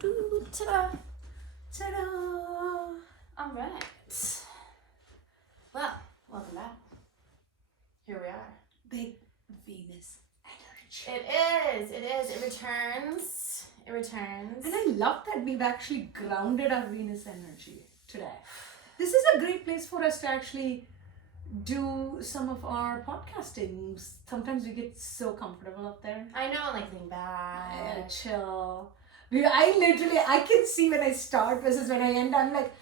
Ta-da! Ta-da! All right. Well, welcome back. Here we are. Big Venus energy. It is. It returns. And I love that we've actually grounded our Venus energy today. This is a great place for us to actually do some of our podcasting. Sometimes we get so comfortable up there. I know, like lean back. Chill. I can see when I start versus when I end, I'm like,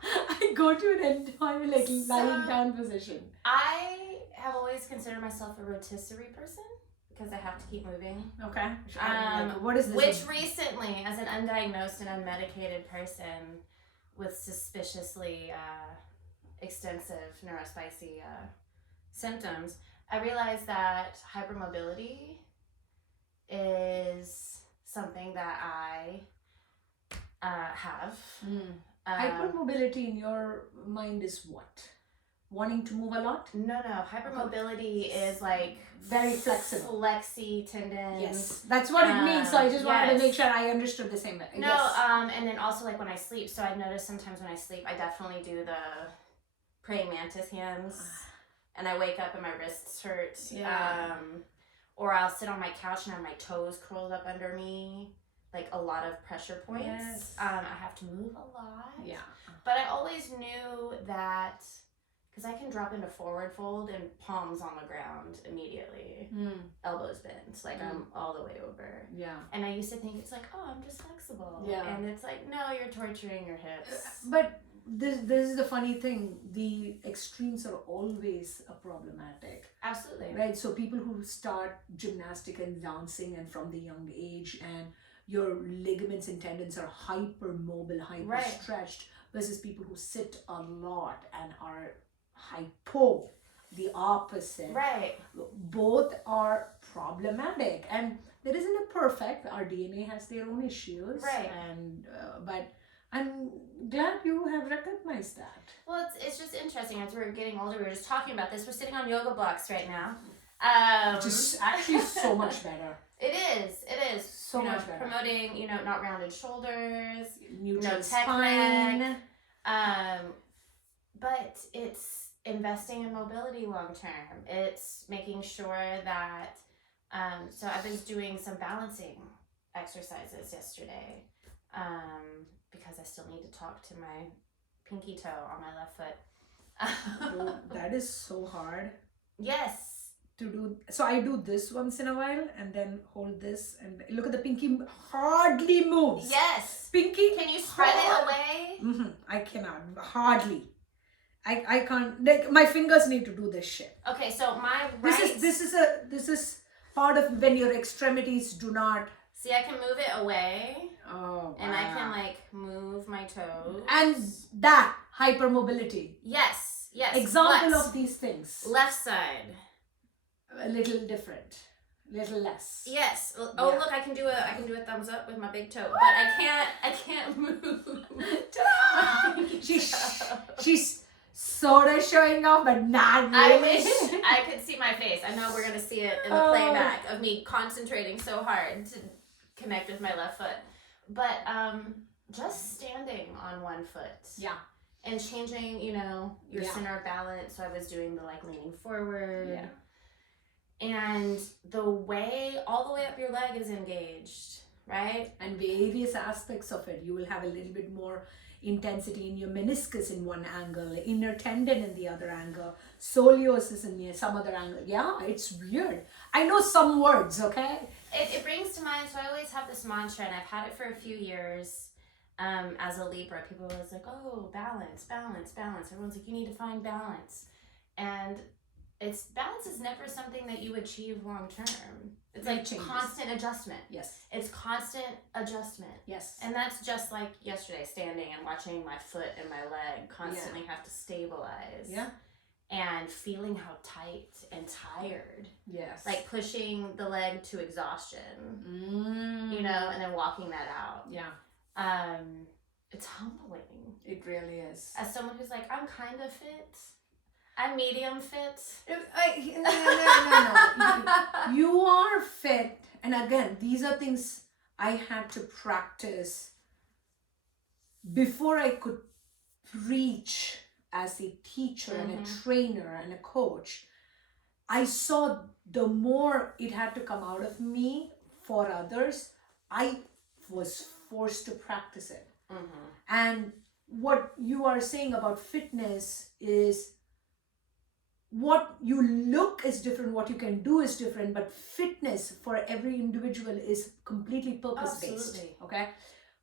I go to an entire lying down position. I have always considered myself a rotisserie person because I have to keep moving. Okay. What is this? Which recently, as an undiagnosed and unmedicated person with suspiciously extensive neurospicy symptoms, I realized that hypermobility is something that I have. Hypermobility in your mind is what? Wanting to move a lot? No. Hypermobility is like very flexible. Flexy tendons. Yes, that's what it means. So I just wanted to make sure I understood the same way. No, yes. And then also like when I sleep. So I notice sometimes when I sleep, I definitely do the praying mantis hands, and I wake up and my wrists hurt. Yeah. Or I'll sit on my couch and have my toes curled up under me, like a lot of pressure points. Yes. I have to move a lot. Yeah. But I always knew that, because I can drop into forward fold and palms on the ground immediately. Elbows bent, like I'm all the way over. Yeah. And I used to think it's like, oh, I'm just flexible. Yeah. And it's like, no, you're torturing your hips. But this is the funny thing. The extremes are always a problematic. Absolutely. Right? So people who start gymnastic and dancing and from the young age, and your ligaments and tendons are hypermobile, hyper stretched, versus people who sit a lot and are hypo, the opposite. Right. Both are problematic, and there isn't a perfect. Our DNA has their own issues. Right. And but I'm glad you have recognized that. Well, it's just interesting. As we're getting older, we were just talking about this. We're sitting on yoga blocks right now. Which is actually so much better. It is. So much better. Promoting, not rounded shoulders, neutral no tech spine. neck. But it's investing in mobility long term. It's making sure that, so I was doing some balancing exercises yesterday, because I still need to talk to my pinky toe on my left foot. That is so hard. Yes. To do. So I do this once in a while and then hold this and look at the pinky hardly moves. Yes. Pinky. Can you spread it away? I cannot. Hardly. I can't. Like my fingers need to do this shit. Okay, so my right. This is part of when your extremities do not. See, I can move it away. Oh. And I can move my toes. And that hypermobility. Yes. Example of these things. Left side. A little different, little less. Yes. Oh, look, I can do a thumbs up with my big toe, but I can't move. She's sort of showing off, but not really. I wish I could see my face. I know we're gonna see it in the playback of me concentrating so hard to connect with my left foot, but just standing on one foot. Yeah. And changing, your center of balance. So I was doing the leaning forward. Yeah. And all the way up your leg is engaged, right? And various aspects of it. You will have a little bit more intensity in your meniscus in one angle, inner tendon in the other angle, scoliosis in some other angle. Yeah, it's weird. I know some words, okay? It brings to mind, so I always have this mantra, and I've had it for a few years. As a Libra, people are always like, oh, balance. Everyone's like, you need to find balance. And balance is never something that you achieve long term. It's like constant adjustment. Yes. It's constant adjustment. Yes. And that's just like yesterday, standing and watching my foot and my leg constantly have to stabilize. Yeah. And feeling how tight and tired. Yes. Like pushing the leg to exhaustion. And then walking that out. Yeah. It's humbling. It really is. As someone who's like, I'm kind of fit. I'm medium fit. No. You are fit. And again, these are things I had to practice before I could preach as a teacher and a trainer and a coach. I saw the more it had to come out of me for others, I was forced to practice it. And what you are saying about fitness is what you look is different, what you can do is different, but fitness for every individual is completely purpose-based. Absolutely. Okay?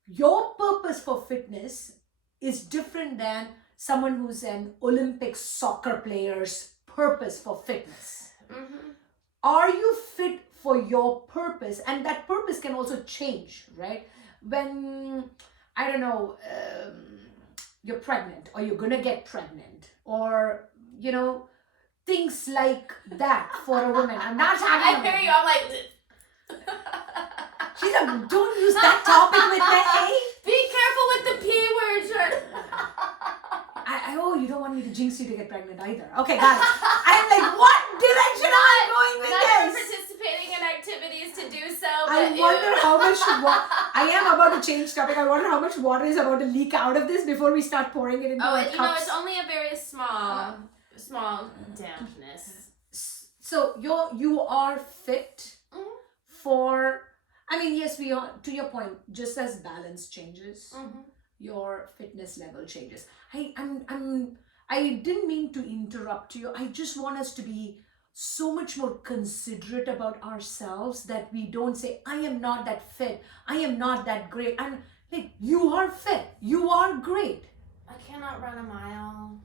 Your purpose for fitness is different than someone who's an Olympic soccer player's purpose for fitness. Are you fit for your purpose? And that purpose can also change, right? When, I don't know, you're pregnant or you're gonna get pregnant, or, you know, things like that for a woman. I'm not talking I about... hear you. I'm like... She's like, don't use that topic with me. Be careful with the P word. Oh, you don't want me to jinx you to get pregnant either. Okay, got it. I'm like, what direction am I going with Not this? participating in activities to do so. I wonder how much I am about to change topic. I wonder how much water is about to leak out of this before we start pouring it into our cups. You know, it's only a very small dampness. So you are fit for... I mean, yes, we are, to your point, just as balance changes, your fitness level changes. I didn't mean to interrupt you. I just want us to be so much more considerate about ourselves, that we don't say, I am not that fit, I am not that great. And like, you are fit, you are great. I cannot run a mile.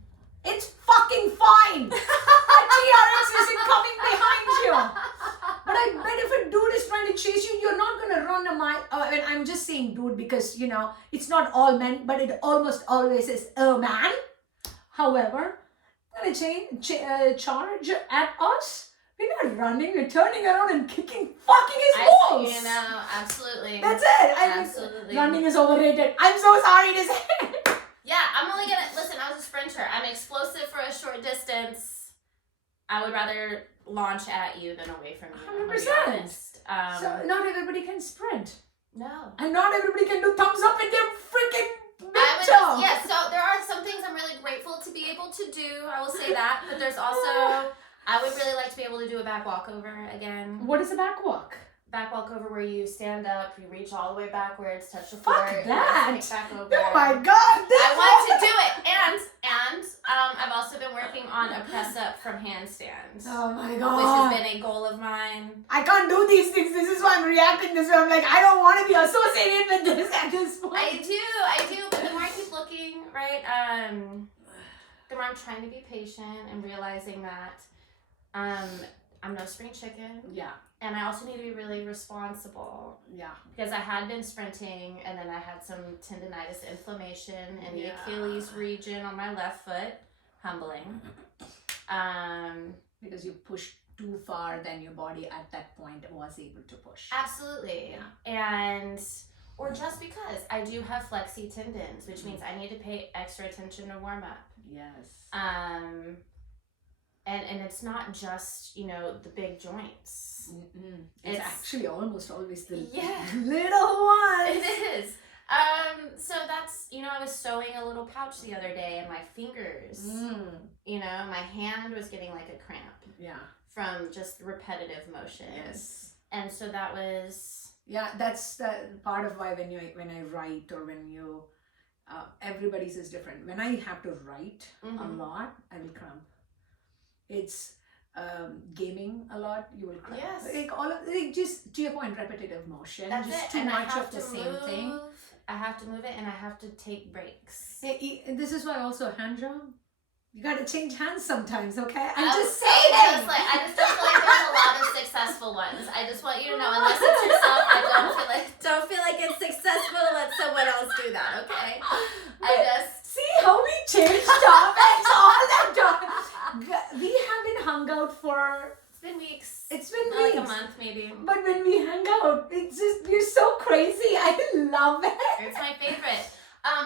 It's fucking fine. A TRX isn't coming behind you. But I bet if a dude is trying to chase you, you're not going to run a mile. I mean, I'm just saying dude because, you know, it's not all men, but it almost always is a man. However, going to charge at us. We're not running, we're turning around and kicking fucking his balls. You know, absolutely. That's it. Absolutely. Running is overrated. I'm so sorry to say. Yeah, I'm only gonna listen. I was a sprinter. I'm explosive for a short distance. I would rather launch at you than away from you. 100%. So not everybody can sprint. No. And not everybody can do thumbs up in their freaking Yeah, so there are some things I'm really grateful to be able to do. I will say that. But there's also, I would really like to be able to do a back walkover again. What is a back walk? Back walkover where you stand up, you reach all the way backwards, touch the floor. Fuck that! Back over. Oh my god! I want to do it! And I've also been working on a press up from handstands. Oh my god! Which has been a goal of mine. I can't do these things. This is why I'm reacting this way. I'm like, I don't want to be associated with this at this point. I do. But the more I keep looking, right, the more I'm trying to be patient and realizing that I'm no spring chicken. Yeah. And I also need to be really responsible. Yeah. Because I had been sprinting and then I had some tendonitis inflammation in the Achilles region on my left foot. Humbling. Because you pushed too far, then your body at that point was able to push. Absolutely. Yeah. Or just because I do have flexi tendons, which means I need to pay extra attention to warm up. Yes. And it's not just, you know, the big joints. It's actually almost always the little ones. It is. So that's, you know, I was sewing a little pouch the other day and my fingers, you know, my hand was getting like a cramp. Yeah. From just repetitive motion. Yes. And so that was... Yeah, that's the part of why when I write or when you... everybody's is different. When I have to write a lot, I will cramp. It's gaming a lot, you will cramp. Yes. Like just to your point, repetitive motion. That's just it. too And much of the same thing. I have to move it and I have to take breaks. Hey, this is why also a hand job. You gotta change hands sometimes, okay? I just saying. I just don't feel like there's a lot of successful ones. I just want you to know, unless it's yourself, I don't feel like it's successful to let someone else do that, okay? See how we changed topics all that time. We haven't hung out for... It's been weeks. It's been weeks. Like a month, maybe. But when we hang out, it's just, you're so crazy. I love it. It's my favorite.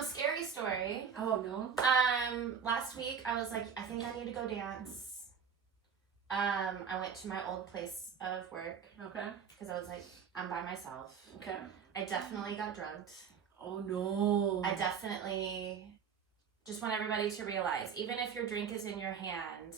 Scary story. Oh, no. Last week, I was like, I think I need to go dance. I went to my old place of work. Okay. Because I was like, I'm by myself. Okay. I definitely got drugged. Oh no. I definitely just want everybody to realize, even if your drink is in your hand,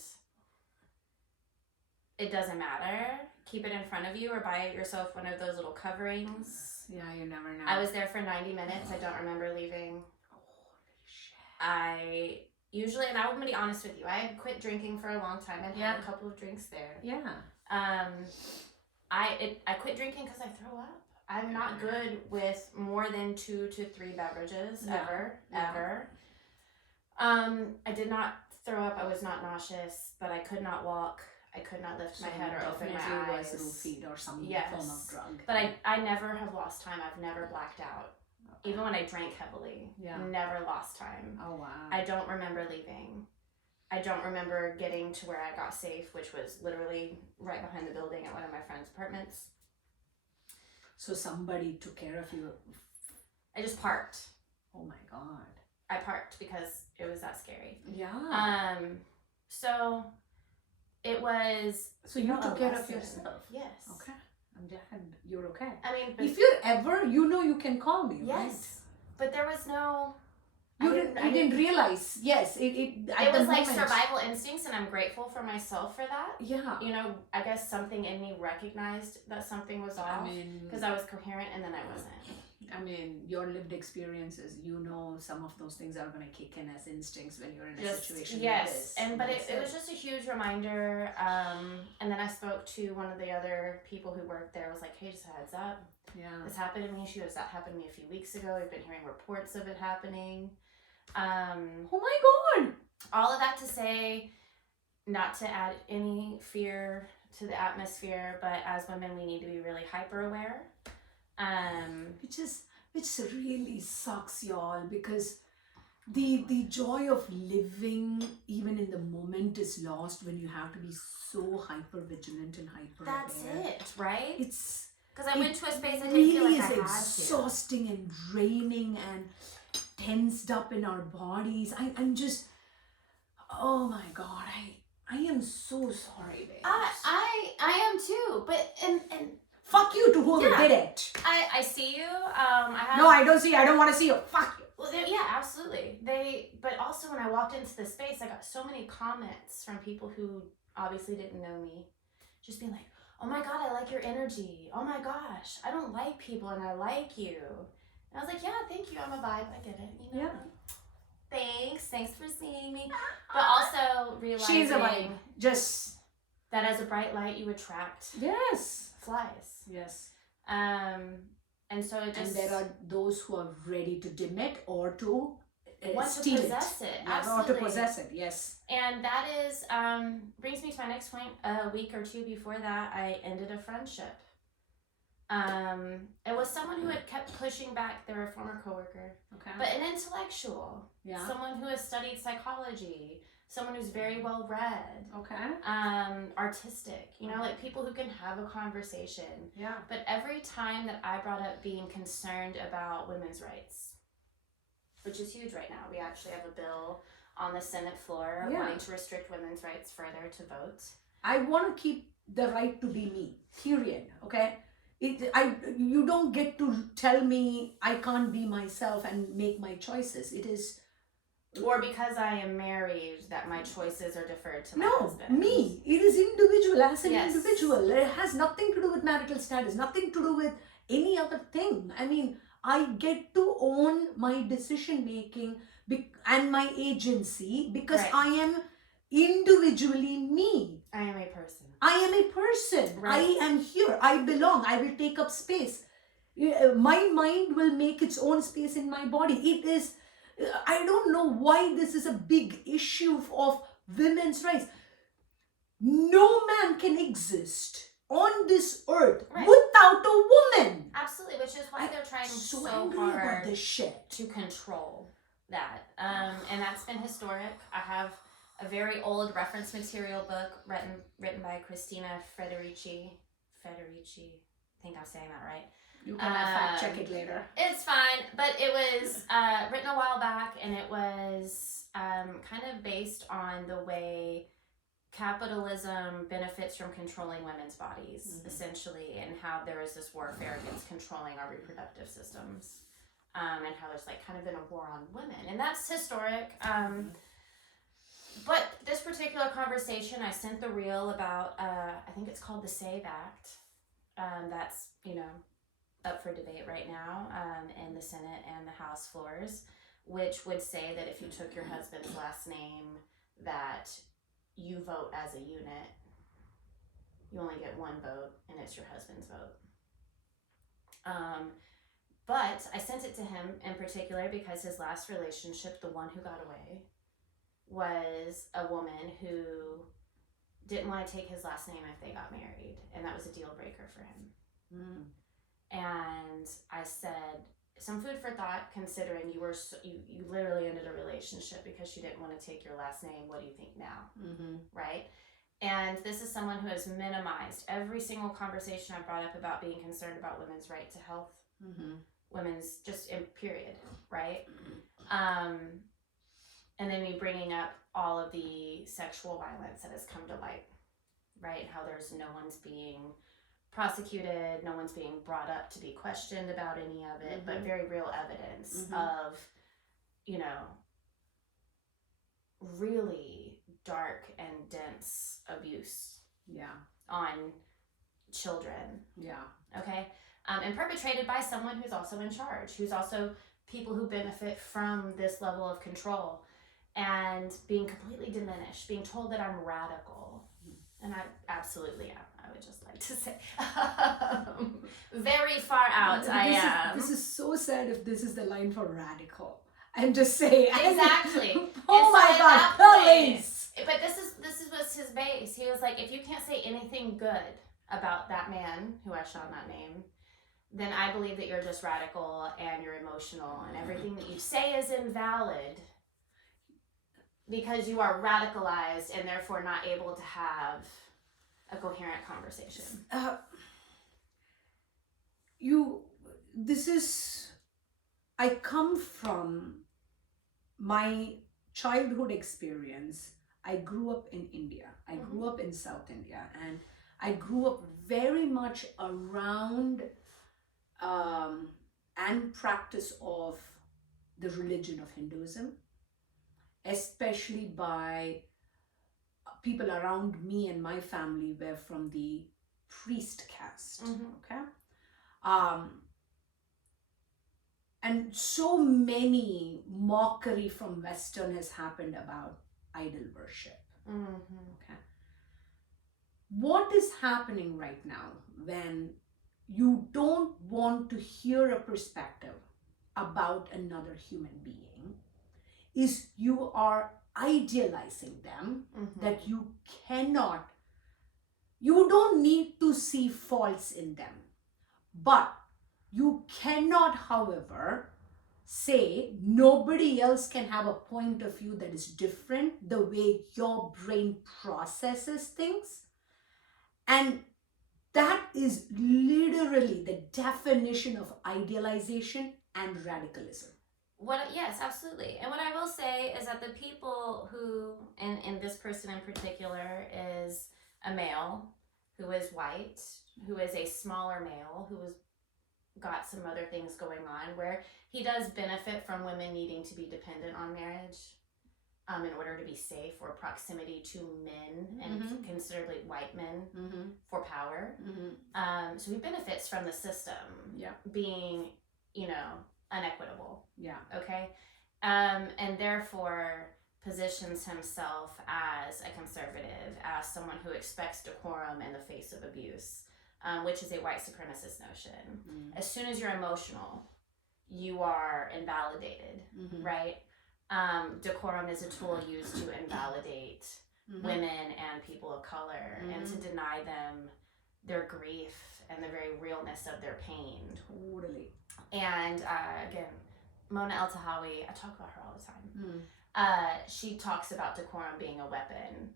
it doesn't matter. Keep it in front of you or buy yourself one of those little coverings. Yeah, you never know. I was there for 90 minutes. I don't remember leaving. Holy shit. I usually, and I'm going to be honest with you, I had quit drinking for a long time. I'd had a couple of drinks there. Yeah. I quit drinking because I throw up. I'm not good with more than 2 to 3 beverages ever. I did not throw up. I was not nauseous, but I could not walk. I could not lift my head or open my eyes. Was roofie or some form of drug. But I never have lost time. I've never blacked out. Okay. Even when I drank heavily. Yeah. Never lost time. Oh wow. I don't remember leaving. I don't remember getting to where I got safe, which was literally right behind the building at one of my friend's apartments. So somebody took care of you? I just parked. Oh my god. I parked because it was that scary. Yeah. So it was. So you took care of yourself? Yes. Okay. I'm glad you're okay. I mean, if you're ever, you can call me. Yes. Right? But there was no. You didn't realize. Yes. It was like survival instincts, and I'm grateful for myself for that. Yeah. You know, I guess something in me recognized that something was off. Because I was coherent and then I wasn't. I mean, your lived experiences, some of those things are going to kick in as instincts when you're in a situation like this. Yes, but it was just a huge reminder. And then I spoke to one of the other people who worked there. I was like, hey, just a heads up. Yeah. This happened to me. She goes, that happened to me a few weeks ago. We've been hearing reports of it happening. Oh my God. All of that to say, not to add any fear to the atmosphere, but as women, we need to be really hyper aware. Which really sucks, y'all, because the joy of living even in the moment is lost when you have to be so hyper vigilant and hyper aware. That's it, right? It's because I went to a space I didn't feel like I had to. It really is exhausting and draining and tensed up in our bodies. I'm just, oh my God, I am so sorry, babe. I am too, but and fuck you to whoever did it. I see you. No, I don't see you. I don't want to see you. Fuck you. Well, yeah, absolutely. But also when I walked into the space, I got so many comments from people who obviously didn't know me, just being like, "Oh my God, I like your energy. Oh my gosh, I don't like people and I like you." And I was like, "Yeah, thank you. I'm a vibe. I get it. You know." Yeah. Thanks for seeing me. But also realizing she's a vibe. Just that as a bright light, you attract. Yes. Flies. Yes. And so it just. And there are those who are ready to dim it or to want to possess it. Absolutely. Or to possess it. Yes. And that is brings me to my next point. A week or two before that, I ended a friendship. It was someone who had kept pushing back. They were a former coworker. Okay. But an intellectual. Yeah. Someone who has studied psychology. Someone who's very well read. Okay. Artistic. You know, like people who can have a conversation. Yeah. But every time that I brought up being concerned about women's rights, which is huge right now. We actually have a bill on the Senate floor wanting to restrict women's rights further to vote. I want to keep the right to be me. Period. Okay. You don't get to tell me I can't be myself and make my choices. It is. Or because I am married, that my choices are deferred to my husband. No, me. It is individual as an individual. It has nothing to do with marital status, nothing to do with any other thing. I mean, I get to own my decision making and my agency because I am individually me. I am a person. I am a person. Right. I am here. I belong. I will take up space. My mind will make its own space in my body. It is. I don't know why this is a big issue of women's rights. No man can exist on this earth without a woman. Absolutely, which is why they're trying so hard about this shit to control that. And that's been historic. I have a very old reference material book written by Christina Federici. I think I'm saying that right. You can fact check it later. It's fine, but it was written a while back, and it was kind of based on the way capitalism benefits from controlling women's bodies, essentially, and how there is this warfare against controlling our reproductive systems, and how there's like kind of been a war on women, and that's historic. But this particular conversation, I sent the reel about, I think it's called the SAVE Act. That's, up for debate right now in the Senate and the House floors, which would say that if you took your husband's last name, that you vote as a unit. You only get one vote, and it's your husband's vote. But I sent it to him in particular because his last relationship, the one who got away, was a woman who didn't want to take his last name if they got married, and that was a deal breaker for him. And I said, some food for thought, considering you literally ended a relationship because she didn't want to take your last name. What do you think now? Right? And this is someone who has minimized every single conversation I brought up about being concerned about women's right to health, women's just in period, right? And then me bringing up all of the sexual violence that has come to light, right? How there's no one's being prosecuted, no one's being brought up to be questioned about any of it, but very real evidence of, really dark and dense abuse on children. Okay? And perpetrated by someone who's also in charge, who's also people who benefit from this level of control, and being completely diminished, being told that I'm radical. And I absolutely am. I would just like to say, very far out I am. This is so sad if this is the line for radical. I'm just saying. Exactly. Oh my God, police! But this was his base. He was like, if you can't say anything good about that man who I shall not name, then I believe that you're just radical and you're emotional, and everything that you say is invalid because you are radicalized and therefore not able to have a coherent conversation. I come from my childhood experience. I grew up in India. I grew up in South India, and I grew up very much around and practice of the religion of Hinduism, especially by people around me and my family were from the priest caste. Okay. And so many mockery from Western has happened about idol worship. Okay. What is happening right now when you don't want to hear a perspective about another human being is you are idealizing them, that you don't need to see faults in them, but you cannot, however, say nobody else can have a point of view that is different the way your brain processes things. And that is literally the definition of idealization and radicalism. Yes, absolutely. And what I will say is that the people who, and this person in particular is a male who is white, who is a smaller male, who has got some other things going on where he does benefit from women needing to be dependent on marriage in order to be safe, or proximity to men and considerably white men for power. So he benefits from the system being, unequitable. Okay. And therefore positions himself as a conservative, as someone who expects decorum in the face of abuse, which is a white supremacist notion. As soon as you're emotional, you are invalidated, right? Decorum is a tool used to invalidate women and people of color and to deny them their grief and the very realness of their pain. Totally. And again, Mona Eltahawy, I talk about her all the time. She talks about decorum being a weapon,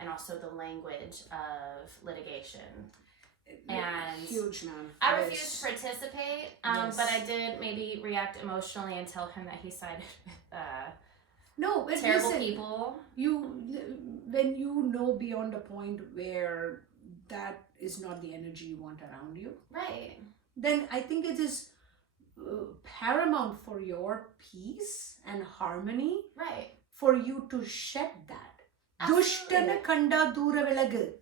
and also the language of litigation. And huge, man. I refused to participate, but I did maybe react emotionally and tell him that he sided with No, but terrible listen, people. when you know beyond a point where that is not the energy you want around you, Right. then I think it is paramount for your peace and harmony Right. for you to shed that. Dushtana Absolutely. kanda dura velagu.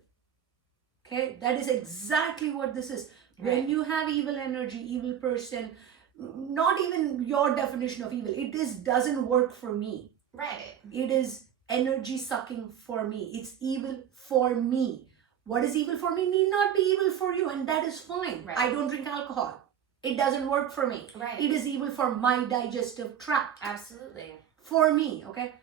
Okay, that is exactly what this is. When Right. you have evil energy, evil person, not even your definition of evil, it is doesn't work for me. Right. It is energy sucking for me. It's evil for me. What is evil for me need not be evil for you, and that is fine. Right. I don't drink alcohol. It doesn't work for me. Right. It is evil for my digestive tract. Absolutely. For me, okay?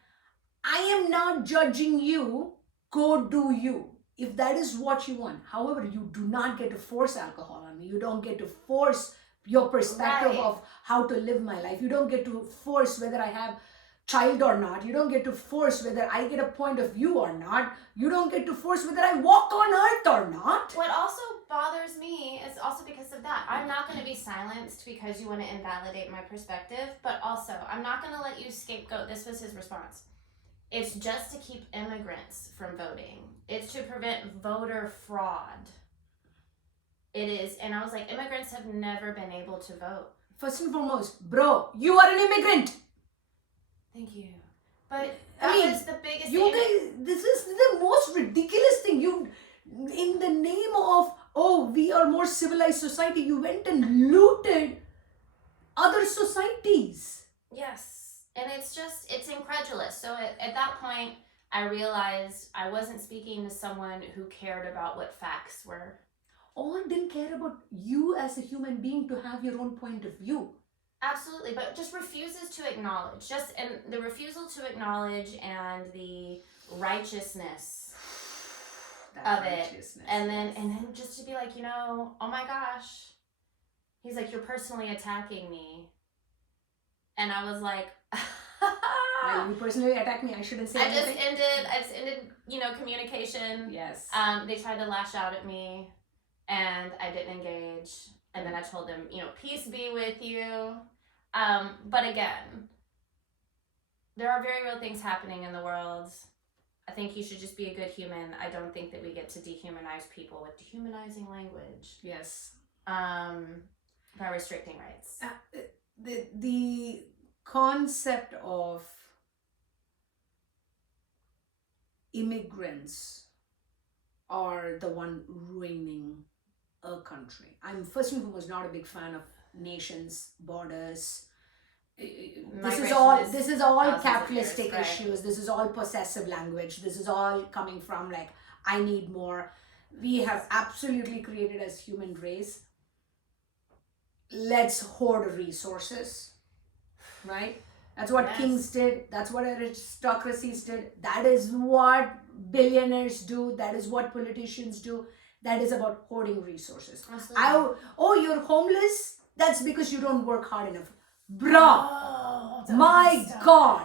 I am not judging you. Go do you. If that is what you want. However, you do not get to force alcohol on me. You don't get to force your perspective Right. of how to live my life. You don't get to force whether I have child or not. You don't get to force whether I get a point of view or not. You don't get to force whether I walk on earth or not. What also bothers me is also because of that. I'm not going to be silenced because you want to invalidate my perspective, but also I'm not going to let you scapegoat. This was his response. It's just to keep immigrants from voting. It's to prevent voter fraud. It is, and I was like, immigrants have never been able to vote. First and foremost, bro, you are an immigrant. Thank you. But I that mean, was the biggest You guys, this is the most ridiculous thing. You, in the name of, oh, we are more civilized society, you went and looted other societies. Yes. And it's incredulous. So at that point, I realized I wasn't speaking to someone who cared about what facts were. Or didn't care about you as a human being to have your own point of view. Absolutely, but just refuses to acknowledge. And the refusal to acknowledge and the righteousness of it. And then just to be like, oh my gosh. He's like, you're personally attacking me. And I was like, Well, you personally attack me, I shouldn't say anything. I just ended, communication. Yes. They tried to lash out at me and I didn't engage. And then I told them, peace be with you. But again, there are very real things happening in the world. I think you should just be a good human. I don't think that we get to dehumanize people with dehumanizing language. Yes. By restricting rights. The concept of immigrants are the one ruining a country. I'm first and foremost not a big fan of nations, borders. This is all capitalistic issues. This is all possessive language. This is all coming from like, I need more. We have absolutely created as human race. Let's hoard resources, right? That's what kings did. That's what aristocracies did. That is what billionaires do. That is what politicians do. That is about hoarding resources. You're homeless? That's because you don't work hard enough. Bruh, my God.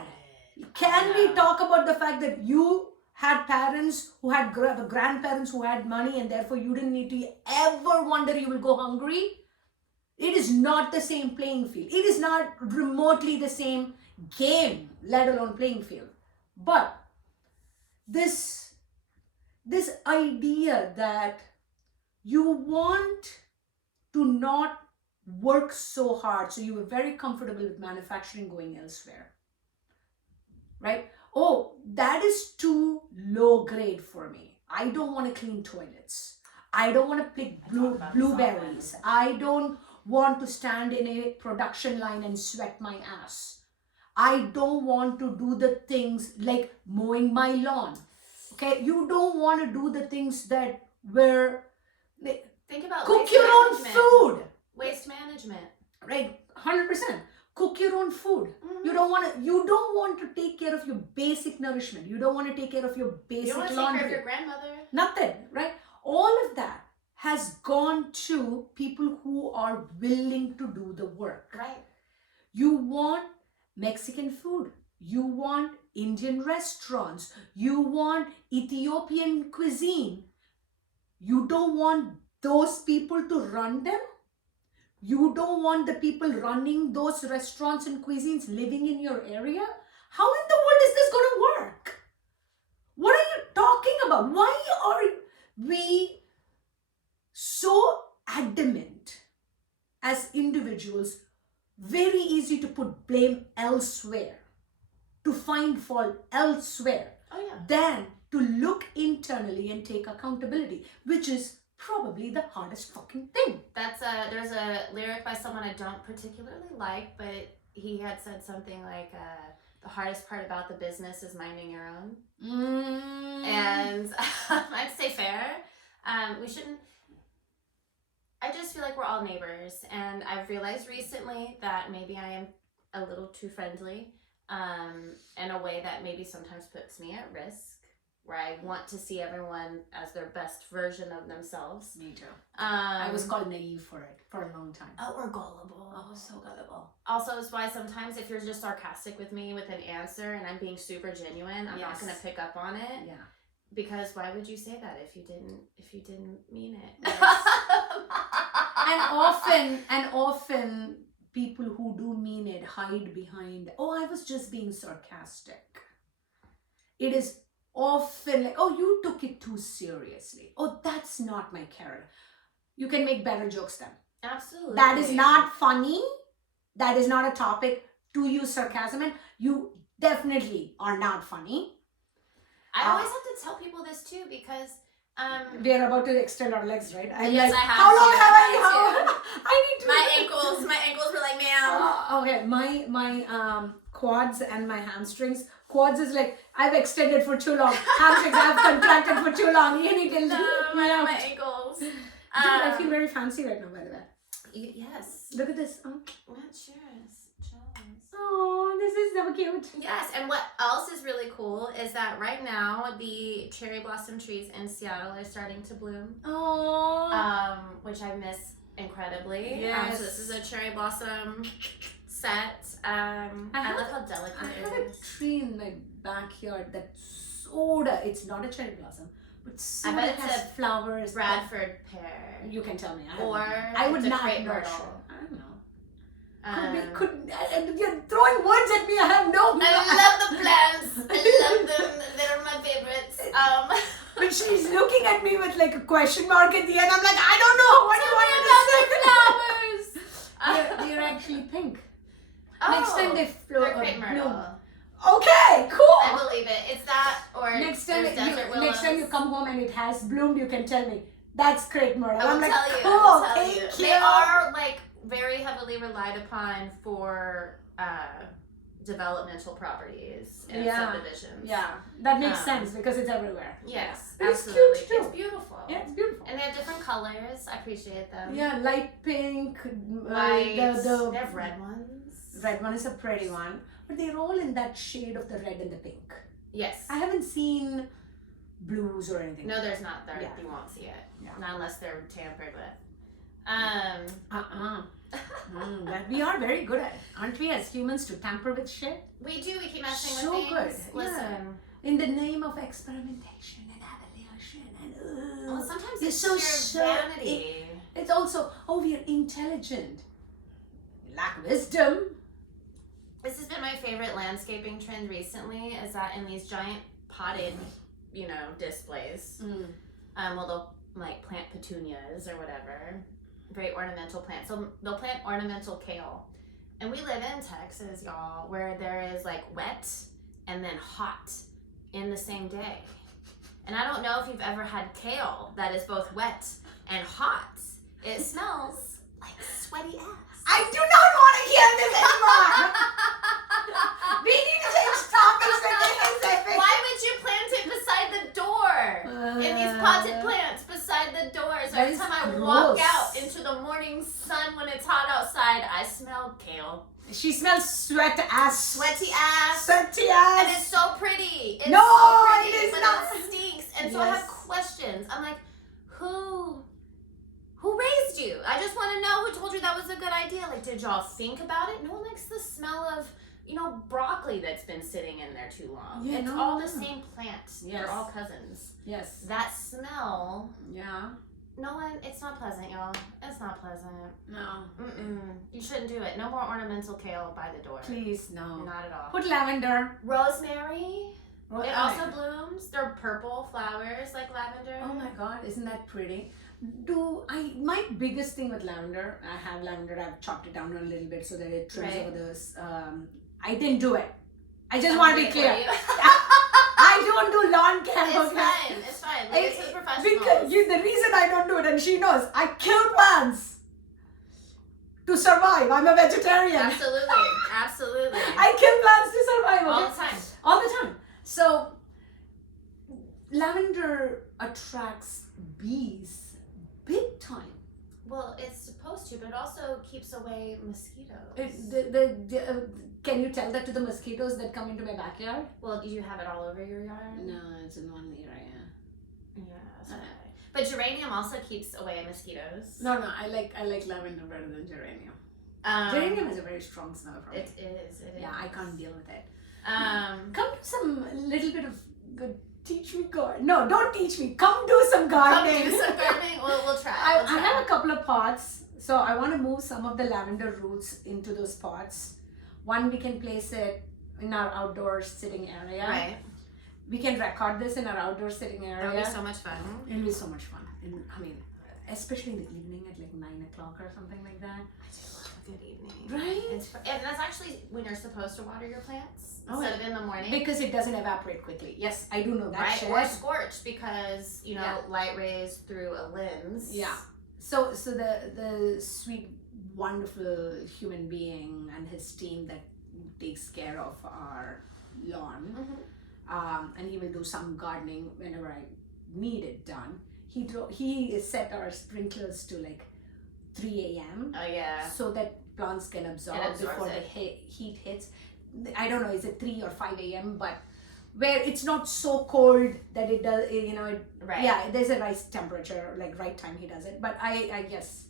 Can we talk about the fact that you had parents who had grandparents who had money and therefore you didn't need to ever wonder you will go hungry? It is not the same playing field. It is not remotely the same game, let alone playing field. But this idea that you want to not work so hard, so you were very comfortable with manufacturing going elsewhere, right? Oh, that is too low grade for me. I don't want to clean toilets. I don't want to pick blueberries. I don't want to stand in a production line and sweat my ass. I don't want to do the things like mowing my lawn. Okay, you don't want to do the things that were think about cook your own food. Waste management. Right, 100%. Cook your own food. Mm-hmm. You don't want to take care of your basic nourishment. You don't want to take care of your basic laundry. You don't want to take care of your grandmother. Nothing, right? All of that has gone to people who are willing to do the work. Right. You want Mexican food. You want Indian restaurants. You want Ethiopian cuisine. You don't want those people to run them. You don't want the people running those restaurants and cuisines living in your area. How in the world is this going to work? What are you talking about? Why are we so adamant as individuals? Very easy to put blame elsewhere, to find fault elsewhere, Oh yeah. than to look internally and take accountability, which is probably the hardest fucking thing. There's a lyric by someone I don't particularly like, but he had said something like, the hardest part about the business is minding your own. And I'd say fair. We shouldn't. I just feel like we're all neighbors, and I've realized recently that maybe I am a little too friendly, in a way that maybe sometimes puts me at risk, where I want to see everyone as their best version of themselves. Me too. I was called naive for it for a long time. Oh, or gullible. Oh, so gullible. Also, it's why sometimes if you're just sarcastic with me with an answer and I'm being super genuine, I'm not gonna pick up on it. Yeah. Because why would you say that if you didn't mean it? And often people who do mean it hide behind, oh, I was just being sarcastic. It is often like, oh, you took it too seriously. Oh, that's not my character. You can make better jokes then. Absolutely. That is not funny. That is not a topic to use sarcasm in. You definitely are not funny. I always have to tell people this too, because we are about to extend our legs, right? I'm yes, like, I have how long to. have I I need to. my ankles were like, ma'am. Okay, my quads and my hamstrings. Quads is like, I've extended for too long. Hamstrings, I've contracted for too long. You need to my ankles. Dude, I feel very fancy right now, by the way. Yes. Look at this. Oh, Cheers. this is so cute. Yes, and what else is really cool is that right now the cherry blossom trees in Seattle are starting to bloom. Oh. Which I miss incredibly. Yes. So this is a cherry blossom set. I love how delicate I have it a is. tree in my backyard that's soda. It's not a cherry blossom, but soda bet it's has a flowers. Bradford pear. You can tell me. Or would the not crepe know. myrtle. I don't know. Um, You're throwing words at me. I have no. I love the plants. I love them. They're my favorites. But she's looking at me with like a question mark at the end. I'm like, I don't know what you want me to say. Flowers. They're actually pink. Oh, Next time they they're crepe myrtle. bloom. Okay, cool. I believe it. It's that or Next time, there's desert willows. next time you come home and it has bloomed, you can tell me that's crepe myrtle. I will I'm like, tell you. cool, I will tell you. thank They are like very heavily relied upon for developmental properties and subdivisions. Yeah, that makes sense because it's everywhere. Yes, But it's absolutely. cute too. It's beautiful. Yeah, it's beautiful. And they have different colors. I appreciate them. Yeah, light pink, White. the They have red ones. red one is a pretty one, but they're all in that shade of the red and the pink. Yes. I haven't seen blues or anything. No, there's not. There, Yeah. you won't see it. Yeah. Not unless they're tampered with. That we are very good at it, aren't we, as humans, to tamper with shit? We do. We keep messing So with good. things. Listen. In the name of experimentation and evolution and Well, sometimes you're it's so sheer vanity. it's also, oh, we are intelligent. We lack wisdom. This has been my favorite landscaping trend recently. Is that in these giant potted, displays. Well, they'll like plant petunias or whatever. Very ornamental plants. So they'll plant ornamental kale. And we live in Texas, y'all, where there is like wet and then hot in the same day. And I don't know if you've ever had kale that is both wet and hot. It smells like sweaty ass. I do not want to hear this anymore. We need to change topics again. Why would you plant it beside the door? In these potted plants beside the door. So That every is time I gross. walk out into the morning sun when it's hot outside, I smell kale. She smells sweat ass. Sweaty ass. Sweaty ass. And it's so pretty. It's No, so pretty, it is but not. it stinks. And so I have Yes. questions. I'm like, who raised you? I just want to know who told you that was a good idea. Like, did y'all think about it? No one likes the smell of, broccoli that's been sitting in there too long. Yeah, It's no. all the same plant. Yes. They're all cousins. Yes. That smell Yeah. No one, it's not pleasant, y'all. It's not pleasant. No. You shouldn't do it. No more ornamental kale by the door. Please, no. Not at all. Put lavender. Rosemary. It Oh also blooms. They're purple flowers like lavender. Oh my god, isn't that pretty? My biggest thing with lavender, I have lavender, I've chopped it down a little bit so that it trims Right. over this. I didn't do it. I just Someone want to did be it for clear. you. I don't do lawn care. It's okay? fine. It's fine. Leave it to the professionals. Because the reason I don't do it, and she knows, I kill plants to survive. I'm a vegetarian. Absolutely. Absolutely. I kill plants to survive. Okay? All the time. All the time. So lavender attracts bees big time. Well, it's supposed to, but it also keeps away mosquitoes. Can you tell that to the mosquitoes that come into my backyard? Well, do you have it all over your yard? No, it's in one area. Yeah, that's okay. But geranium also keeps away mosquitoes. No, I like lavender better than geranium. Geranium has a very strong smell for me. It is. Yeah, I can't deal with it. Um, Come do some little bit of good. Teach me gardening. No, don't teach me. Come do some come gardening. do some gardening. We'll try. I have a couple of pots, so I want to move some of the lavender roots into those pots. One, we can place it in our outdoor sitting area. Right. We can record this in our outdoor sitting area. That'll be so much fun. It'll be so much fun. I mean, especially in the evening at like 9 o'clock or something like that. I do love a good evening. Right? And that's actually when you're supposed to water your plants Oh, instead of in the morning. Because it doesn't evaporate quickly. Yes, I do know that. Right, shit. or scorched because Yeah. light rays through a lens. Yeah. So the sweet, wonderful human being and his team that takes care of our lawn, and he will do some gardening whenever I need it done. He set our sprinklers to like 3 a.m. Oh yeah. so that plants can absorb It absorbs before it. the heat hits. I don't know, is it 3 or 5 a.m. but where it's not so cold that it does, Right. yeah, there's a right temperature, like right time he does it. But I guess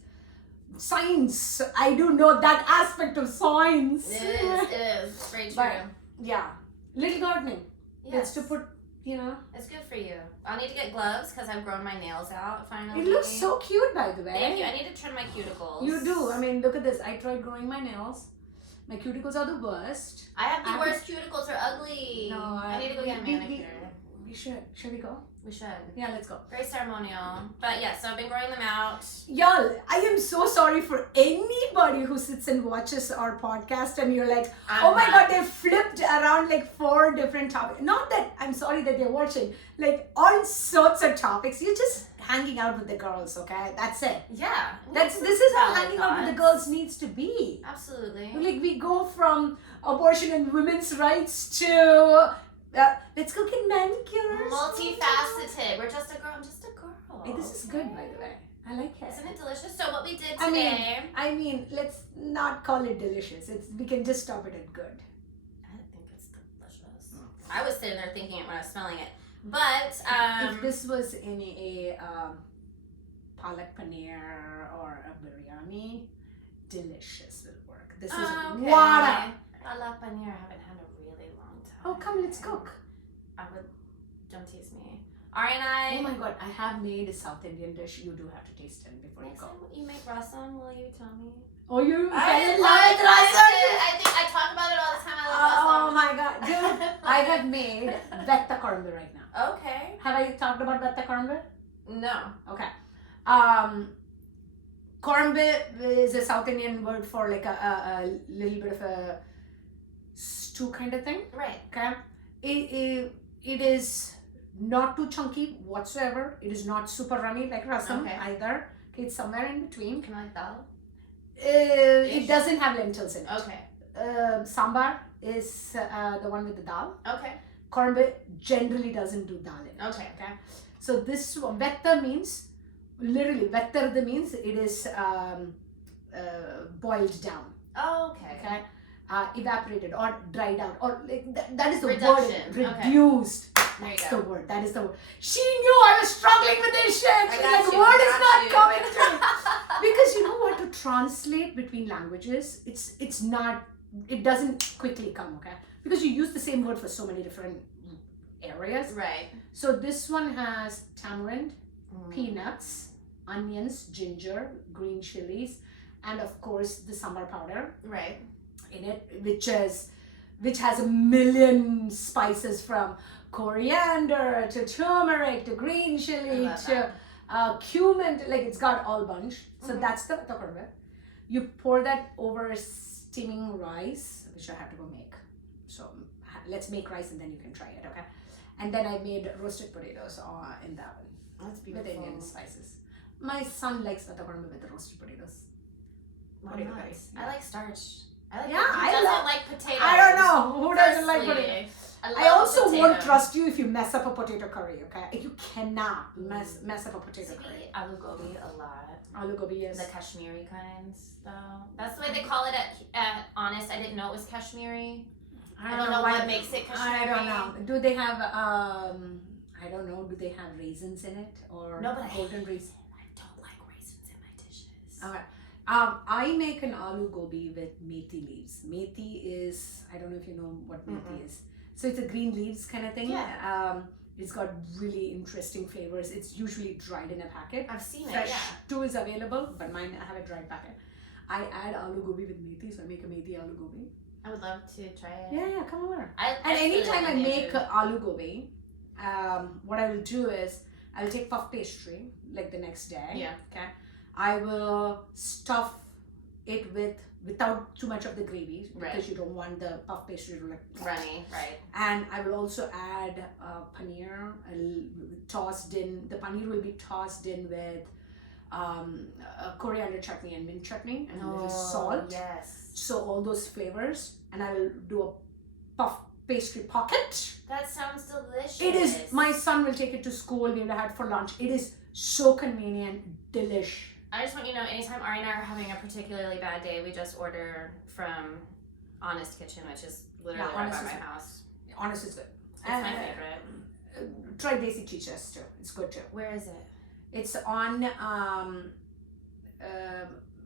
science, I do know that aspect of science. It is. It's very true. But, yeah, little gardening. Yes. It's to put, It's good for you. I'll need to get gloves because I've grown my nails out finally. it looks so cute, by the way. Thank you. I need to trim my cuticles. You do. I mean, look at this. I tried growing my nails. My cuticles are the worst. I have the I have worst cuticles. They're ugly. No, I need to go get a manicure. We should. Should we go? We should. Yeah, let's go. Very ceremonial. But yeah, so I've been growing them out. Y'all, I am so sorry for anybody who sits and watches our podcast and you're like, oh my god, they flipped around like 4 different topics. Not that I'm sorry that they're watching, like all sorts of topics. You're just hanging out with the girls, okay? That's it. Yeah. This is how Valid hanging out with the thoughts. girls needs to be. Absolutely. Like we go from abortion and women's rights to let's go get manicures. Multifaceted. We're just a girl. I'm just a girl. Hey, this is good, by the way. I like it. Isn't it delicious? So what we did I today. mean, let's not call it delicious. We can just stop it at good. I think it's delicious. I was sitting there thinking it when I was smelling it. But If this was in a palak paneer or a biryani, delicious will work. This is water. Palak paneer I haven't had in a really long time. Oh, come, let's cook. Don't tease me. Ari and I. Oh my god, I have made a South Indian dish. You do have to taste it before you Next go. time you make rasam, will you tell me? Oh, you I fell in love love with rasam? I think I talk about it all the time. I Oh love my god, dude! I have made vetta kornbe right now. rasam. Okay. Have I talked about vetta kornbe? No. Okay. Kornbe is a South Indian word for like a little bit of a stew kind of thing. Right. Okay. It is not too chunky whatsoever. It is not super runny like rasam Okay. either. Okay, it's somewhere in between. Can I like dal? It doesn't have lentils in it. Okay. Sambar is the one with the dal. Okay. Kornbe generally doesn't do dal in it. Okay. Okay. So this vetta means literally vetta means it is boiled down. Oh, okay. Okay. Evaporated or dried out or like that is the Reduction, word. okay. Reduced. There you That's go. the word. That is the word. She knew I was struggling with this shit. I She's got like, you, word I is got not you. coming to me. Because you know what? To translate between languages, it's not. It doesn't quickly come. Okay. Because you use the same word for so many different areas. Right. So this one has tamarind, peanuts, onions, ginger, green chilies, and of course the sambar powder Right. in it, which has a million spices from coriander to turmeric to green chili love to cumin. Like it's got all bunch. So that's the korma. You pour that over steaming rice, which I have to go make. So let's make rice and then you can try it, okay? And then I made roasted potatoes in the oven That's with beautiful. Indian spices. My son likes vata korma with roasted potatoes. Why Potato not? curry, I yeah. like starch. I like. Yeah, Who I doesn't love- like potatoes? I don't know who doesn't like Firstly, potatoes. I love also potato. won't trust you if you mess up a potato curry, okay? You cannot mess up a potato So we curry. eat aloo gobi a lot. Aloo gobi, yes. The Kashmiri kinds, though. That's the way they call it at Honest. I didn't know it was Kashmiri. I don't know what makes it I don't Kashmiri. know. Do they have I don't know, do they have raisins in it or No, but golden raisins? I don't like raisins in my dishes. Okay. I make an aloo gobi with methi leaves. Methi is, I don't know if you know what methi is. So it's a green leaves kind of thing. Yeah. It's got really interesting flavors. It's usually dried in a packet. I've seen it, Fresh yeah. too is available, but mine I have a dried packet. I add aloo gobi with methi, so I make a methi aloo gobi. I would love to try it. Yeah, come over. I And anytime I really make do. aloo gobi, what I will do is I will take puff pastry like the next day. Yeah. Okay. I will stuff it without too much of the gravy because Right. you don't want the puff pastry to like Runny, right. And I will also add paneer tossed in. The paneer will be tossed in with coriander chutney and mint chutney and a little salt. Yes. So all those flavors, and I will do a puff pastry pocket. That sounds delicious. It is. My son will take it to school. We will have it for lunch. It is so convenient, delish. I just want you to know, anytime Ari and I are having a particularly bad day, we just order from Honest Kitchen, which is literally right by my house. Honest is good. It's my favorite. Try Desi Chichas too. It's good too. Where is it? It's on.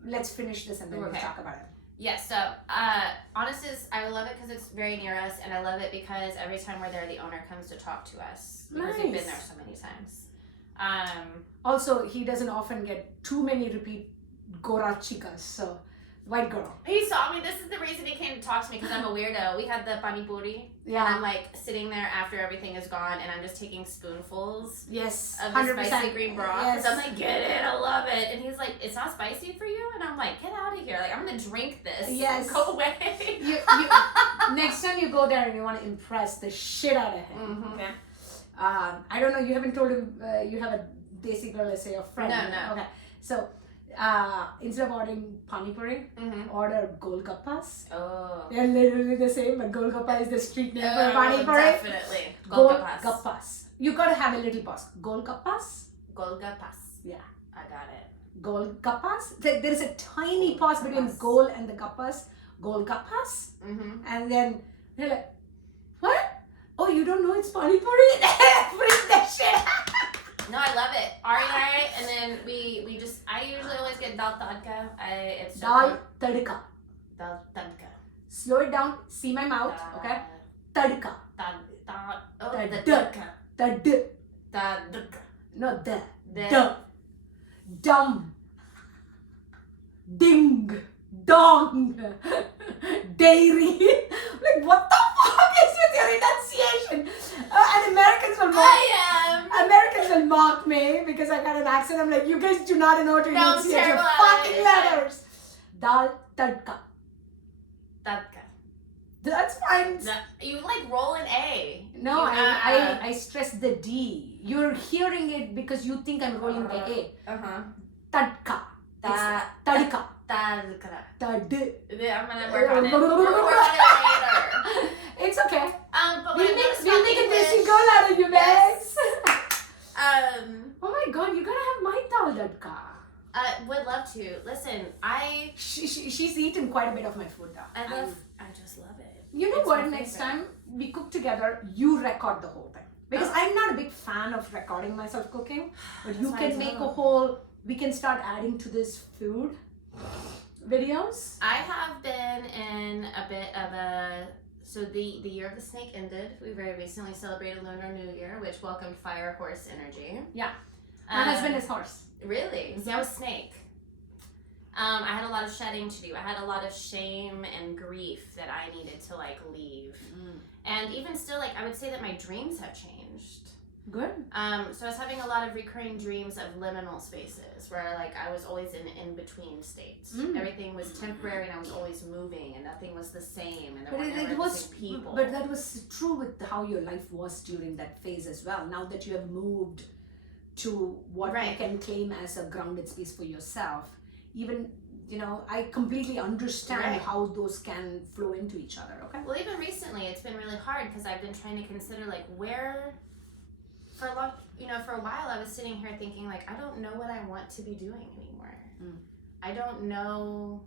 Let's finish this and then we'll Okay. talk about it. Yes, so Honest is, I love it because it's very near us, and I love it because every time we're there, the owner comes to talk to us because we've been Nice. there so many times. Also, he doesn't often get too many repeat Gora chicas. So, white girl. He saw me. This is the reason he came to talk to me, because I'm a weirdo. We had the pani puri, and I'm like sitting there after everything is gone, and I'm just taking spoonfuls Yes. of the 100%. spicy green broth. Yes. So I'm like, get it, I love it. And he's like, it's not spicy for you? And I'm like, get out of here. Like, I'm gonna drink this. Yes. Go away. you, next time you go there and you want to impress the shit out of him. Mhm. Okay. I don't know. You haven't told him you have a desi girl, let's say, a friend. No. Okay. So instead of ordering pani puri, Mm-hmm. order golgappas. Oh. They're literally the same, but golgappa is the street name for pani puri. Definitely. Golgappas. Golgappas. You gotta have a little pause. Golgappas. Golgappas. Yeah. I got it. Golgappas. There is a tiny pause between Golgappas. gol and the gappas. Golgappas. Mm-hmm. And then they're like, what? Oh, you don't know it's pani puri? Bring that shit. No, I love it. Ari and I, and then we just, I usually always get dal tadka. It's so Dal good. tadka. Dal tadka. Slow it down. See my mouth. Okay. Tadka. Oh, The the duck. tadka. Tad. Tadka. No, the. The- Duh. Dumb. Ding. Dong. Dairy. Like, what the fuck is with your enunciation? And Americans will mock. Americans will mock me because I got an accent. I'm like, you guys do not know how to No, I'm enunciate your terrible at fucking it. letters. Dal tadka. Tadka. That's fine. You like roll an A. No, You- I stress the D. You're hearing it because you think I'm rolling the A. Uh-huh. Tadka. Ta- Tadka. Tadka. Tad. I'm gonna work on it. We'll work on it later. It's okay. But We'll when make I'm gonna a speak desi English, girl out of you, Yes. guys. Oh my god, you gotta have my dal tadka. would love to. Listen, She's eaten quite a bit of my food though. I just love it. You know It's what? my Next favorite. time we cook together, you record the whole thing. Because Oh. I'm not a big fan of recording myself cooking, but you That's can fine make too. a whole. We can start adding to this food videos. I have been in a bit of a. So the year of the snake ended. We very recently celebrated Lunar New Year, which welcomed Fire Horse energy. Yeah. My husband is horse. Really? See, I was snake. I had a lot of shedding to do. I had a lot of shame and grief that I needed to like leave. And even still, like I would say that my dreams have changed. Good. So I was having a lot of recurring dreams of liminal spaces where like I was always in between states. Everything was temporary and I was always moving and nothing was the same and there were never the same people. But that was true with how your life was during that phase as well. Now that you have moved to what you can claim as a grounded space for yourself, even I completely understand how those can flow into each other. Okay. Well, even recently, it's been really hard because I've been trying to consider like where, for a while, I was sitting here thinking like I don't know what I want to be doing anymore. I don't know,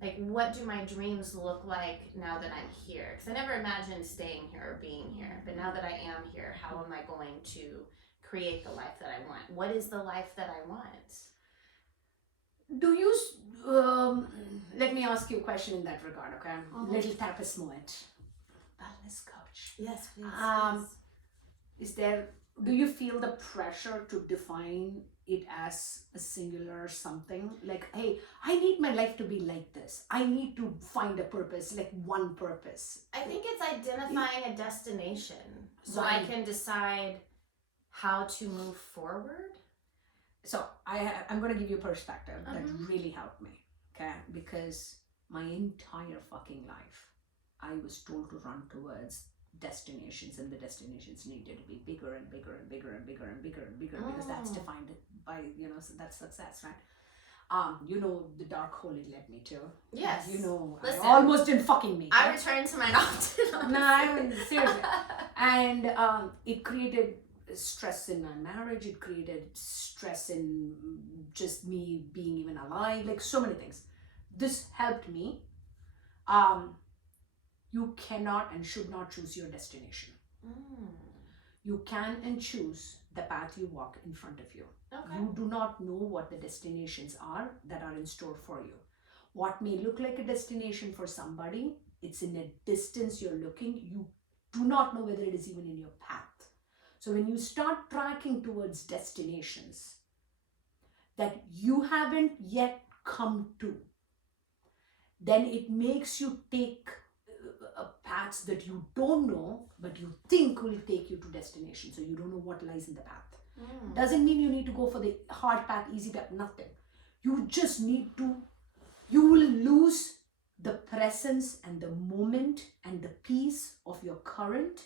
like what do my dreams look like now that I'm here? Because I never imagined staying here or being here, but now that I am here, how am I going to create the life that I want? What is the life that I want? Do you, let me ask you a question in that regard, okay? Little therapist moment. Wellness coach. Yes, please. Do you feel the pressure to define it as a singular something? Like, hey, I need my life to be like this. I need to find a purpose, like one purpose. I think it's identifying a destination so I can decide how to move forward. So I'm going to give you a perspective that really helped me, okay? Because my entire fucking life, I was told to run towards destinations, and the destinations needed to be bigger and bigger and bigger and bigger and bigger and bigger because that's defined by, so that's success, right? The dark hole it led me to. Yes. Listen, I almost didn't fucking make it. I returned to my often. No, I mean, seriously. And it created stress in my marriage. It created stress in just me being even alive, like so many things. This helped me. You cannot and should not choose your destination. You can and choose the path you walk in front of you. Okay. You do not know what the destinations are that are in store for you. What may look like a destination for somebody, it's in a distance you're looking. You do not know whether it is even in your path. So when you start tracking towards destinations that you haven't yet come to, then it makes you take paths that you don't know, but you think will take you to destination. So you don't know what lies in the path. Doesn't mean you need to go for the hard path, easy path, nothing. You just need to, you will lose the presence and the moment and the peace of your current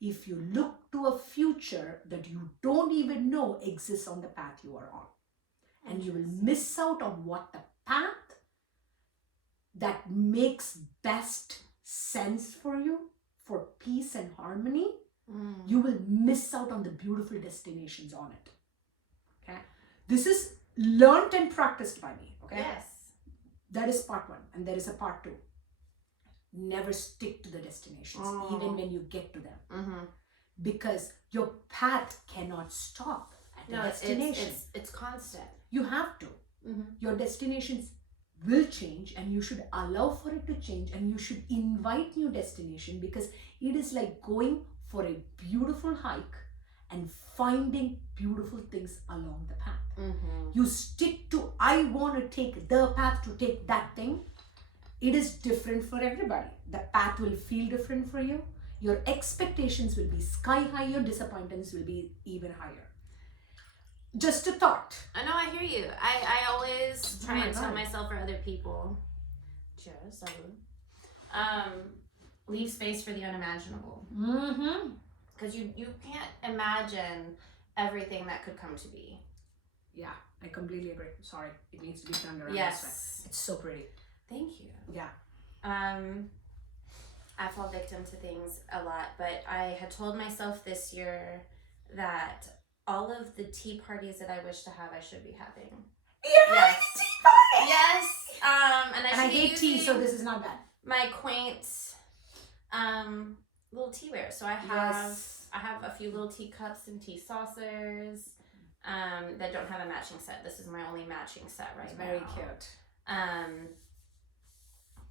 if you look to a future that you don't even know exists on the path you are on. And you will miss out on what the path that makes best sense for you, for peace and harmony. You will miss out on the beautiful destinations on it. Okay? This is learned and practiced by me. Okay? Yes. That is part one. And there is a part two. Never stick to the destinations, even when you get to them. Because your path cannot stop at the destination. It's constant. You have to. Your destinations will change, and you should allow for it to change, and you should invite new destination, because it is like going for a beautiful hike and finding beautiful things along the path. You stick to, I want to take the path to take that thing. It is different for everybody. The path will feel different for you. Your expectations will be sky high. Your disappointments will be even higher. Just a thought. I know, I hear you. I always try and tell myself or other people, cheers, leave space for the unimaginable. Because you can't imagine everything that could come to be. Yeah, I completely agree. Sorry, it needs to be turned around. Yes. It's so pretty. Thank you. Yeah. I fall victim to things a lot, but I had told myself this year that all of the tea parties that I wish to have, I should be having. Yes. Tea party. Yes. And I hate tea, so this is not bad. My quaint little teaware. So I have a few little teacups and tea saucers that don't have a matching set. This is my only matching set right now. Very cute.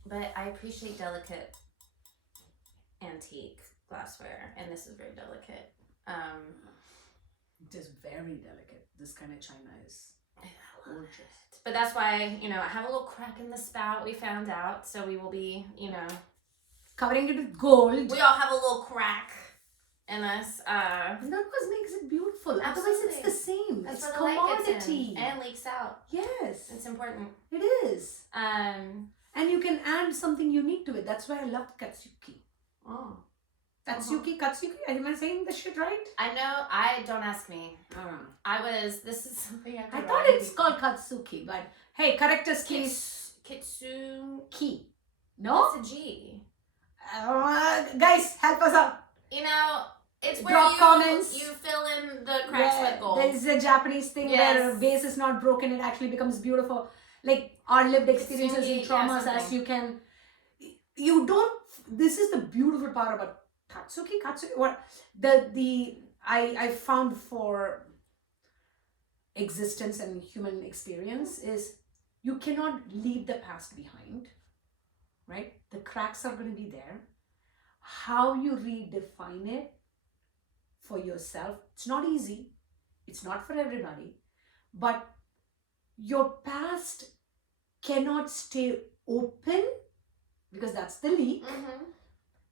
But I appreciate delicate antique glassware, and this is very delicate. It is very delicate. This kind of china is gorgeous. But that's why, you know, I have a little crack in the spout, we found out. So we will be, you know, covering it with gold. we all have a little crack in us. And that was makes it beautiful. Absolutely. Otherwise, it's the same. That's It's where the light gets commodity. in and leaks out. Yes, It's important. it is. Um, And you can add something unique to it. That's why I love Katsuki. oh, Katsuki. Am I saying the shit right? I know. Don't ask me. This is something I've I been thought writing. it's called Katsuki, but hey, correct us, please. Kitsu. Ki. No? What's a G? Guys, help us out. You know, it's where Drop you comments. you fill in the cracks with gold. There is a Japanese thing where Yes. a vase is not broken, it actually becomes beautiful. Like our lived experiences and Kintsugi, traumas yeah, as you can. You don't. This is the beautiful part about Katsuki. What I found for existence and human experience is you cannot leave the past behind, right? The cracks are going to be there. How you redefine it for yourself, it's not easy, it's not for everybody, but your past cannot stay open because that's the leak.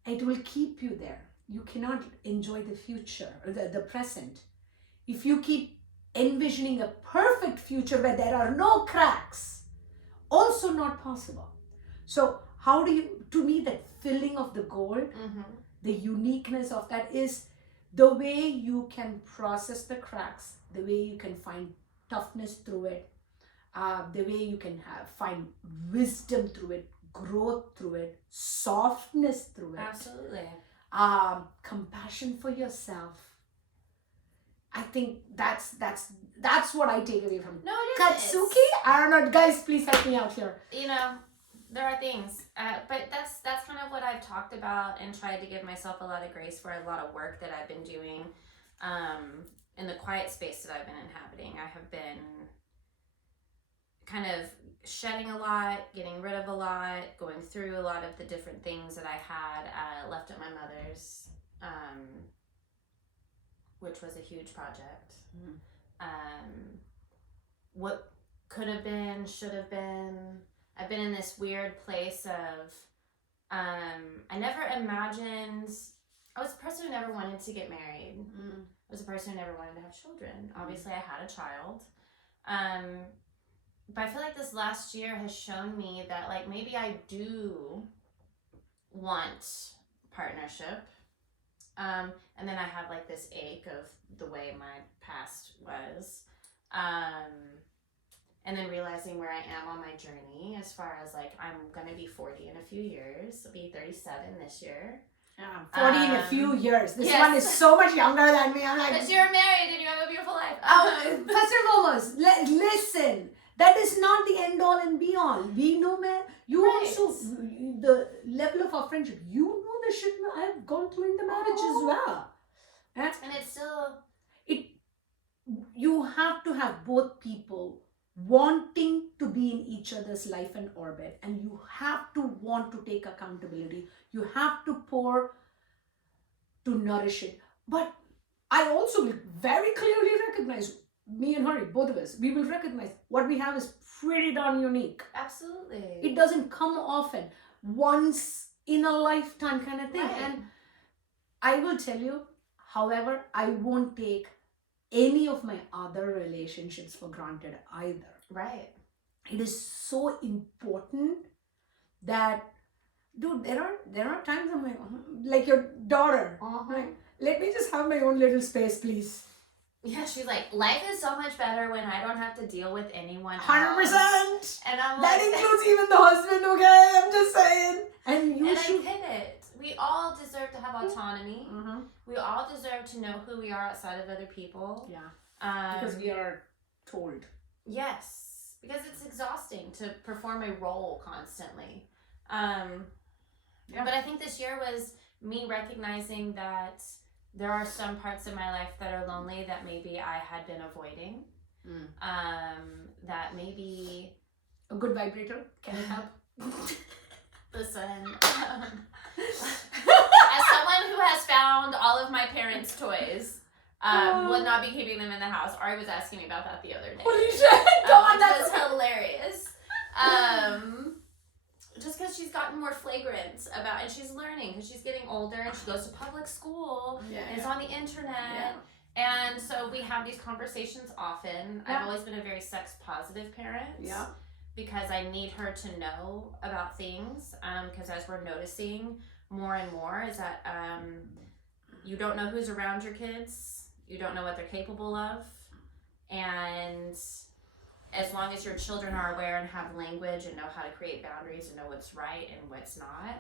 It will keep you there. You cannot enjoy the future or the present. If you keep envisioning a perfect future where there are no cracks, also not possible. So how do you, to me, that filling of the gold, the uniqueness of that is the way you can process the cracks, the way you can find toughness through it, the way you can find wisdom through it, growth through it, softness through it. Absolutely. Compassion for yourself. I think that's what I take away from No, it is. Katsuki. I don't know, guys. Please help me out here. You know, there are things, but that's kind of what I've talked about and tried to give myself a lot of grace for a lot of work that I've been doing, in the quiet space that I've been inhabiting. I have been kind of shedding a lot, getting rid of a lot, going through a lot of the different things that I had left at my mother's, which was a huge project. What could have been, should have been. I've been in this weird place of, I never imagined, I was a person who never wanted to get married. I was a person who never wanted to have children. Obviously, I had a child. But I feel like this last year has shown me that, like, maybe I do want partnership. And then I have, like, this ache of the way my past was. And then realizing where I am on my journey as far as, like, I'm going to be 40 in a few years. I'll be 37 this year. 40 in a few years. This yes. one is so much younger than me. I'm like, but you're married and you have a beautiful life. First and foremost, listen. That is not the end all and be all. We know, man. You Right. also, the level of our friendship, you know the shit I've gone through in the marriage as well. And it's still... You have to have both people wanting to be in each other's life and orbit, and you have to want to take accountability. You have to pour to nourish it. But I also will very clearly recognize, me and Hari, both of us, we will recognize what we have is pretty darn unique. Absolutely. It doesn't come often, once in a lifetime kind of thing. Right. And I will tell you, however, I won't take any of my other relationships for granted either. Right. It is so important that, dude, there are times I'm like your daughter, like, let me just have my own little space, please. Yeah, she's like, life is so much better when I don't have to deal with anyone else. 100%. And I'm That like, includes even the husband, okay? I'm just saying. And you and should. I get it. We all deserve to have autonomy. We all deserve to know who we are outside of other people. Yeah. Because we are told. Yes. Because it's exhausting to perform a role constantly. Yeah. But I think this year was me recognizing that there are some parts of my life that are lonely that maybe I had been avoiding. That maybe... A good vibrator can help. Listen, as someone who has found all of my parents' toys, Would not be keeping them in the house. Ari was asking me about that the other day. Holy shit! God, Which was hilarious. Just because she's gotten more flagrant about, and she's learning because she's getting older and she goes to public school and it's on the internet. And so we have these conversations often. I've always been a very sex positive parent. Yeah. Because I need her to know about things. Because as we're noticing more and more is that you don't know who's around your kids. You don't know what they're capable of. And as long as your children are aware and have language and know how to create boundaries and know what's right and what's not,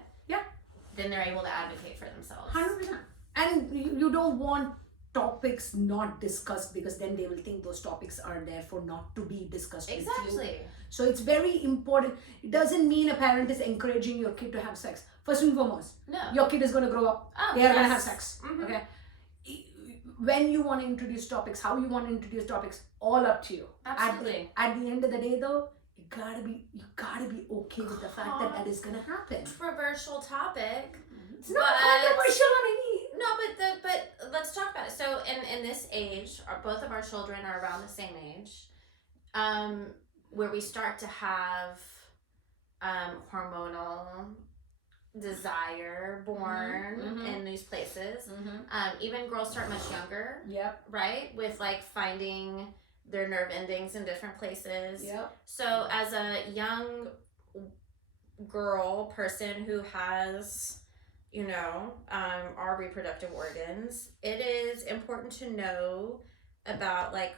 then they're able to advocate for themselves. 100%. And you don't want topics not discussed because then they will think those topics are therefore not to be discussed with you. Exactly. So it's very important. It doesn't mean a parent is encouraging your kid to have sex. First and foremost, No. your kid is going to grow up. They are going to have sex. Mhm. Okay. When you want to introduce topics, how you want to introduce topics, all up to you. Absolutely. At the end of the day, though, you gotta be okay with the fact that is gonna happen. Controversial topic. It's not controversial on any. No, but let's talk about it. So in this age, both of our children are around the same age, where we start to have hormonal desire born in these places. Even girls start much younger. Yep. Right? With like finding their nerve endings in different places. Yep. So as a young girl person who has, you know, our reproductive organs, it is important to know about like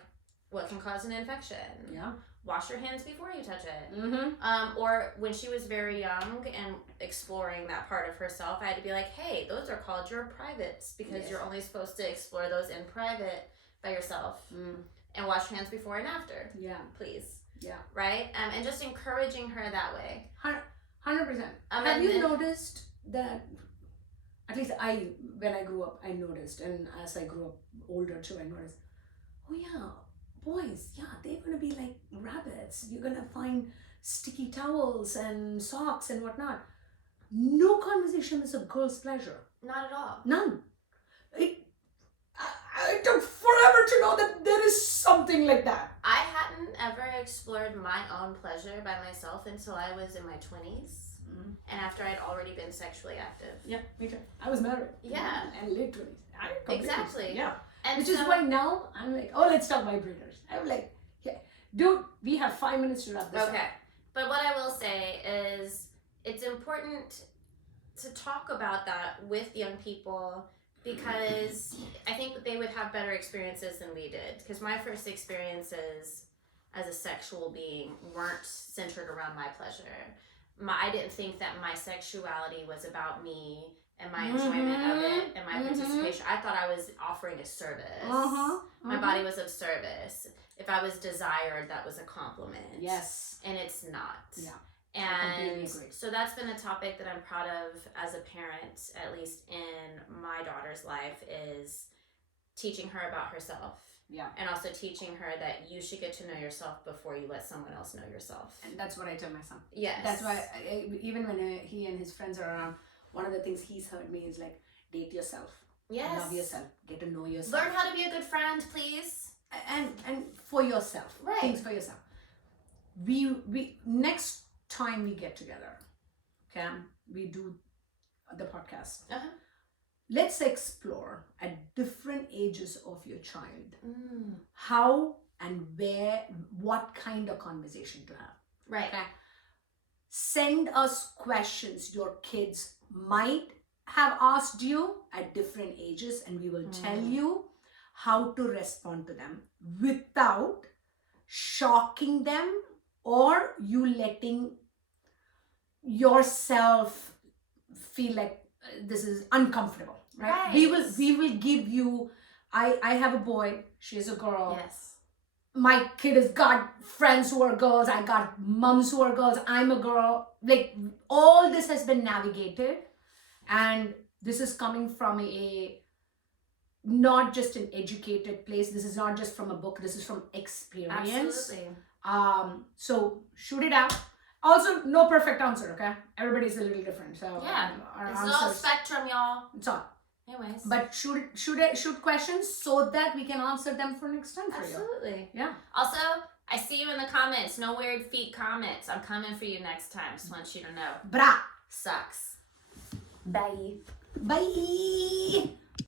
what can cause an infection. Yeah. Wash your hands before you touch it. Mm-hmm. Or when she was very young and exploring that part of herself, I had to be like, hey, those are called your privates because you're only supposed to explore those in private by yourself. And wash your hands before and after. Yeah. Please. Yeah. Right? And just encouraging her that way. 100%. Have you noticed that, at least when I grew up, I noticed, and as I grew up older too, I noticed, oh yeah, boys, they're going to be like rabbits. You're going to find sticky towels and socks and whatnot. No conversation is a girl's pleasure. Not at all. None. I took forever to know that there is something like that. I hadn't ever explored my own pleasure by myself until I was in my 20s. And after I'd already been sexually active. Yeah, me too. I was married. Yeah. And late 20s. Exactly. Yeah. And which is why now I'm like, oh, let's talk vibrators. I'm like, yeah, dude, we have 5 minutes to wrap this up. Okay. But what I will say is it's important to talk about that with young people because I think that they would have better experiences than we did. Because my first experiences as a sexual being weren't centered around my pleasure. I didn't think that my sexuality was about me and my enjoyment of it and my participation. I thought I was offering a service. My body was of service. If I was desired, that was a compliment. Yes. And it's not. Yeah. And so that's been a topic that I'm proud of as a parent, at least in my daughter's life, is teaching her about herself. Yeah. And also teaching her that you should get to know yourself before you let someone else know yourself. And that's what I tell my son. Yes. That's why, even when he and his friends are around, one of the things he's heard me is like, date yourself. Yes. Love yourself. Get to know yourself. Learn how to be a good friend, please. And for yourself. Right. Things for yourself. We next time we get together, we do the podcast. Let's explore at different ages of your child how and where, what kind of conversation to have. Right. Okay? Send us questions your kids might have asked you at different ages, and we will tell you how to respond to them without shocking them or you letting yourself feel like this is uncomfortable. Right? We will give you. I have a boy. She is a girl. Yes. My kid has got friends who are girls. I got moms who are girls. I'm a girl. Like all this has been navigated, and this is coming from a not just an educated place. This is not just from a book. This is from experience. Absolutely. So shoot it out. Also, no perfect answer. Okay, everybody's a little different. So yeah, our it's answers, all spectrum, y'all. It's all. Anyways. But shoot questions so that we can answer them for next time for you. Absolutely. Yeah. Also, I see you in the comments. No weird feet comments. I'm coming for you next time. Just want you to know. Bra. Sucks. Bye. Bye.